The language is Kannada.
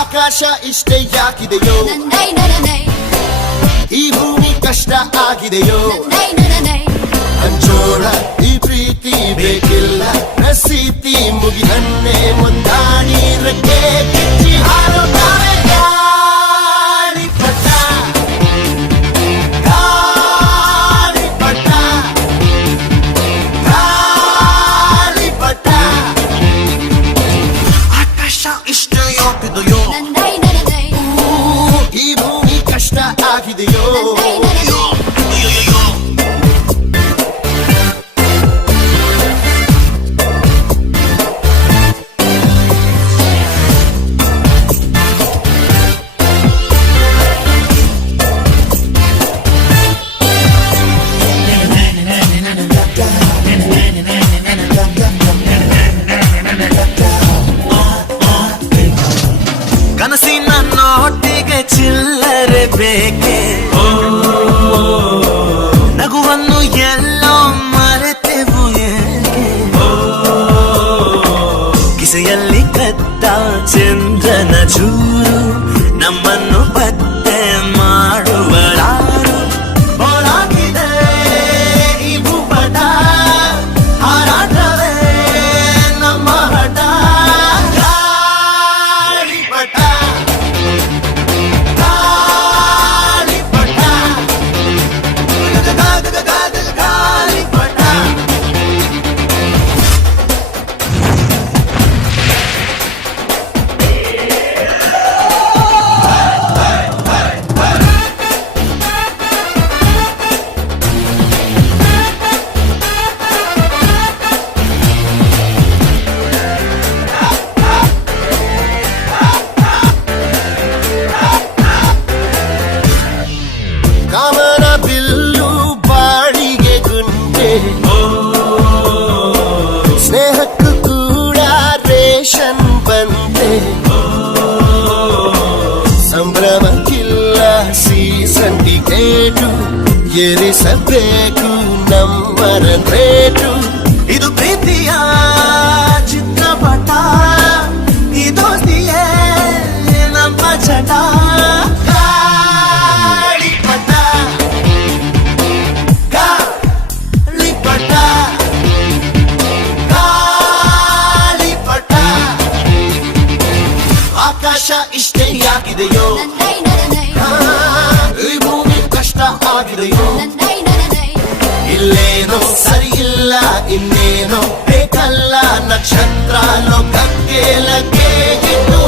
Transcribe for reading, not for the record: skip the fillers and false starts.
ಆಕಾಶ ಇಷ್ಟೇ ಯಾಕಿದೆಯೋ, ಈ ಭೂಮಿ ಕಷ್ಟ ಆಗಿದೆಯೋ, ಹಂಚೋಳ ಈ ಪ್ರೀತಿ ಬೇಕಿಲ್ಲ, ರಸೀತಿ ಮುಗಿದನ್ನೇ ಮುಂದಾಡಿ ರೆಕ್ಕೆ ಕಿಚ್ಚಿ ಹಾರುತ್ತಾರೆ ಗಾಳಿಪಟ, ಗಾಳಿಪಟ, ಗಾಳಿಪಟ. ಆಕಾಶ ಇಷ್ಟ ಯಾಕಿದೆಯೋ, ಈ ಭೂಮಿ ಕಷ್ಟ ಆಗಿದೆಯೋ, ಕನಸಿನ ನೋಟಿಗೆ ಚಿಲ್ಲರೆ ಬೇಕೆ, ನಗುವನ್ನು ಎಲ್ಲೋ ಮರೆತೆವು ಏಕೆ, ಕಿಸೆಯಲ್ಲಿ ಕದ್ದ ಚಂದ್ರನ ಚೂರು ನಮ್ಮನ್ನು ಪತ್ತೆ ಮಾಡುವರಾರು, ಬೋಳಾಗಿದೆ ಈ ಭೂಪಟ, ಹಾರಾಟವೇ ನಮ್ಮ ಹಠ. ಗಾಳಿಪಟ, ಗಾಳಿಪಟ, ಗಾಳಿಪಟ. ಕಾಮನ ಬಿಲ್ಲು ಬಾಳಿಗೆ ಗುಂಡೆ, ಸ್ನೇಹಕ್ಕೂ ಕೂಡ ರೇಷನ್ ಬಂದೆ, ಸಂಭ್ರಮಕ್ಕಿಲ್ಲ ಸೀಸನ್ ಟಿಕೇಟು, ಏರಿಸಬೇಕು ನಂಬರ ರೇಟು. ಇದು ಪ್ರೀತಿಯ ಚಿತ್ರಪಟ, ಈ ದೋಸ್ತಿಯೇ ನಮ್ಮ ಚಟ. ಗಾಳಿಪಟ, ಗಾಳಿಪಟ, ಗಾಳಿಪಟ. ಆಕಾಶ ಇಷ್ಟೇ ಯಾಕಿದೆಯೋ, ಈ ಭೂಮಿ ಕಷ್ಟ ಆಗಿದೆಯೋ, ಇಲ್ಲೇನೋ ಸರಿ ಇಲ್ಲ ಇನ್ನೇನೋ ಬೇಕಲ್ಲ, ನಕ್ಷತ್ರ ಲೋಕಕ್ಕೆ ಲಗ್ಗೆ ಇಟ್ಟು